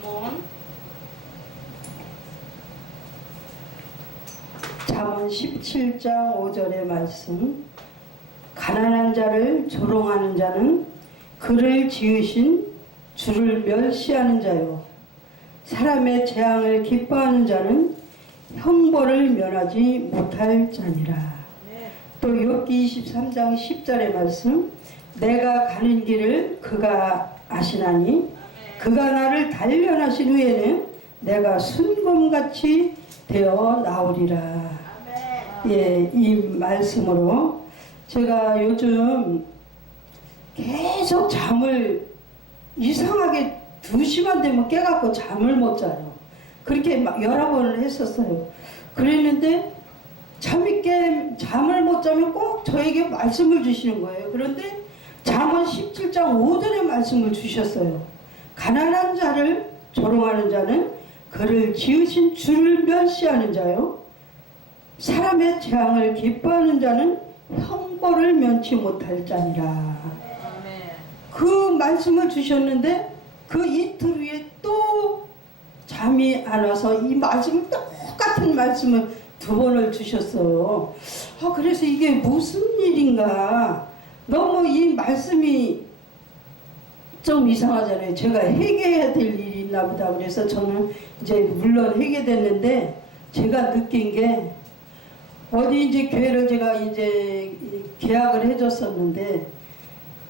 잠언 잠언 17장 5절의 말씀. 가난한 자를 조롱하는 자는 그를 지으신 주를 멸시하는 자요. 사람의 재앙을 기뻐하는 자는 형벌을 면하지 못할 자니라. 네. 또 욥기 23장 10절의 말씀. 내가 가는 길을 그가 아시나니 그가 나를 단련하신 후에는 내가 순금같이 되어 나오리라 예, 이 말씀으로 제가 요즘 계속 잠을 이상하게 두 시간 되면 깨갖고 잠을 못 자요. 그렇게 막 여러 번을 했었어요. 그랬는데 잠이 깨, 잠을 못 자면 꼭 저에게 말씀을 주시는 거예요. 그런데 잠언 17장 5절의 말씀을 주셨어요. 가난한 자를 조롱하는 자는 그를 지으신 주를 멸시하는 자요. 사람의 재앙을 기뻐하는 자는 형벌을 면치 못할 자니라. 그 말씀을 주셨는데 그 이틀 후에 또 잠이 안 와서 이 말씀 똑같은 말씀을 두 번을 주셨어요. 아 그래서 이게 무슨 일인가? 너무 이 말씀이 좀 이상하잖아요. 제가 회개해야 될 일이 있나 보다. 그래서 저는 이제 물론 회개됐는데 제가 느낀 게 어디 이제 교회를 제가 이제 계약을 해줬었는데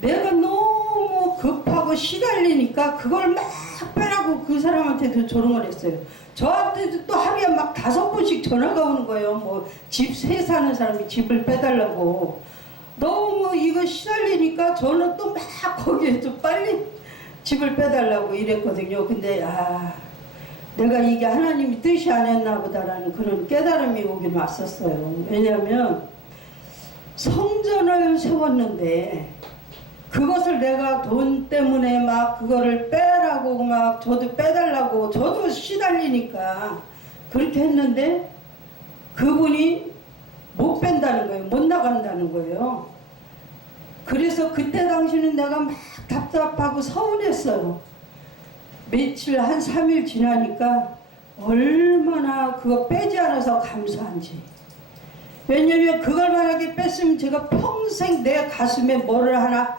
내가 너무 급하고 시달리니까 그걸 막 빼라고 그 사람한테도 조롱을 했어요. 저한테도 또 하루에 막 다섯 번씩 전화가 오는 거예요. 뭐 집 세 사는 사람이 집을 빼달라고. 너무 이거 시달리니까 저는 또 막 거기에 좀 빨리 집을 빼달라고 이랬거든요. 근데 아 내가 이게 하나님이 뜻이 아니었나 보다라는 그런 깨달음이 오긴 왔었어요. 왜냐하면 성전을 세웠는데 그것을 내가 돈 때문에 막 그거를 빼라고 막 저도 빼달라고 저도 시달리니까 그렇게 했는데 그분이 못 뺀다는 거예요. 못 나간다는 거예요. 그래서 그때 당시는 내가 막 답답하고 서운했어요. 며칠 한 3일 지나니까 얼마나 그거 빼지 않아서 감사한지. 왜냐면 그걸 만약에 뺐으면 제가 평생 내 가슴에 뭐를 하나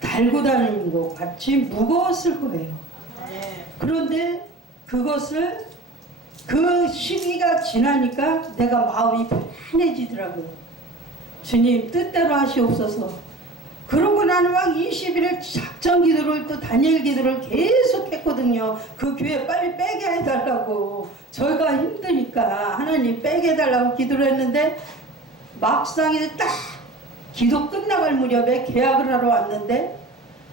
달고 다니는 것 같이 무거웠을 거예요. 네. 그런데 그것을 그 시기가 지나니까 내가 마음이 편해지더라고요. 주님 뜻대로 하시옵소서. 그러고 나는 막 21일 작전 기도를 또 단일 기도를 계속 했거든요. 그 교회 빨리 빼게 해달라고. 저희가 힘드니까 하나님 빼게 해달라고 기도를 했는데 막상에 딱 기도 끝나갈 무렵에 계약을 하러 왔는데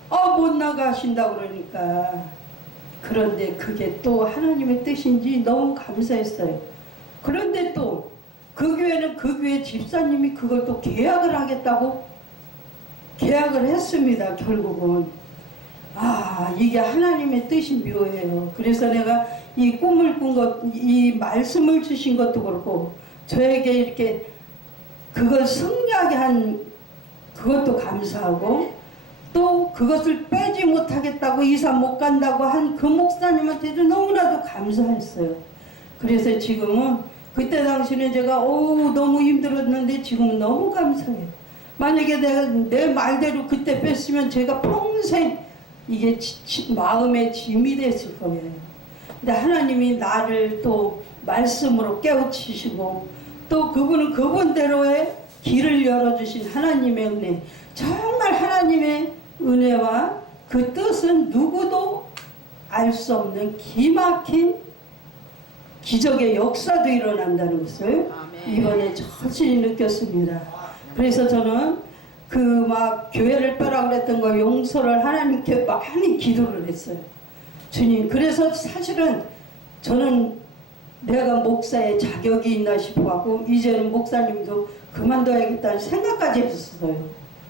아 못 나가신다 그러니까 그런데 그게 또 하나님의 뜻인지 너무 감사했어요. 그런데 또 그 교회는 그 교회 집사님이 그걸 또 계약을 하겠다고 계약을 했습니다. 결국은 아 이게 하나님의 뜻이 묘해요. 그래서 내가 이 꿈을 꾼 것, 이 말씀을 주신 것도 그렇고 저에게 이렇게 그걸 승리하게 한 그것도 감사하고 또 그것을 빼지 못하겠다고 이사 못 간다고 한 그 목사님한테도 너무나도 감사했어요. 그래서 지금은 그때 당시는 제가 어우 너무 힘들었는데 지금은 너무 감사해요. 만약에 내가 내 말대로 그때 뺐으면 제가 평생 이게 지- 지- 마음의 짐이 됐을 거예요. 근데 하나님이 나를 또 말씀으로 깨우치시고 또 그분은 그분대로의 길을 열어주신 하나님의 은혜 정말 하나님의 은혜와 그 뜻은 누구도 알 수 없는 기막힌 기적의 역사도 일어난다는 것을. 이번에 절실히 느꼈습니다. 그래서 저는 그 막 교회를 빼라고 그랬던 거 용서를 하나님께 많이 기도를 했어요. 주님, 그래서 사실은 저는 내가 목사의 자격이 있나 싶어하고 이제는 목사님도 그만둬야겠다는 생각까지 했었어요.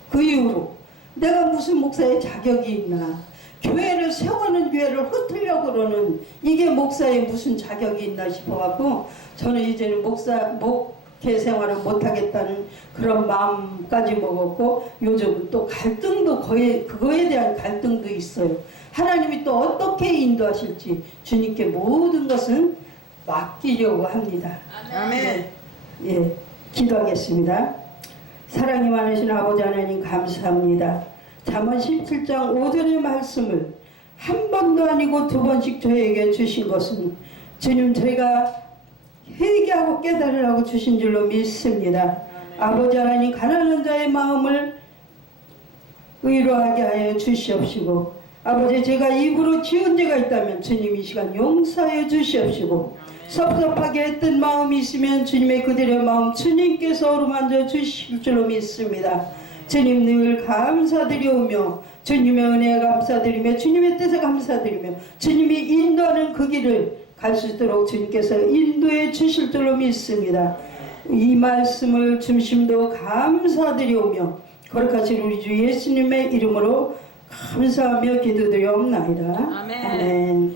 그 이후로 내가 무슨 목사의 자격이 있나 교회를 세우는 교회를 흩으려고 그러는 이게 목사의 무슨 자격이 있나 싶어갖고 저는 이제는 목사 목회 생활을 못하겠다는 그런 마음까지 먹었고 요즘은 또 갈등도 거의 그거에 대한 갈등도 있어요. 하나님이 또 어떻게 인도하실지 주님께 모든 것은 맡기려고 합니다. 아멘. 예, 기도하겠습니다. 사랑이 많으신 아버지 하나님 감사합니다. 잠언 17장 5절의 말씀을 한 번도 아니고 두 번씩 저에게 주신 것은 주님 저희가 회개하고 깨달으라고 주신 줄로 믿습니다. 아버지 하나님 가난한 자의 마음을 의로하게 하여 주시옵시고 아버지 제가 입으로 지은 죄가 있다면 주님 이 시간 용서해 주시옵시고 섭섭하게 했던 마음이 있으면 주님의 그들의 마음 주님께서 어루만져 주실 줄로 믿습니다. 주님 늘 감사드리오며 주님의 은혜에 감사드리며 주님의 뜻에 감사드리며 주님이 인도하는 그 길을 갈 수 있도록 주님께서 인도해 주실 줄로 믿습니다. 이 말씀을 중심도 감사드리오며 거룩하신 우리 주 예수님의 이름으로 감사하며 기도드리옵나이다. 아멘. 아멘.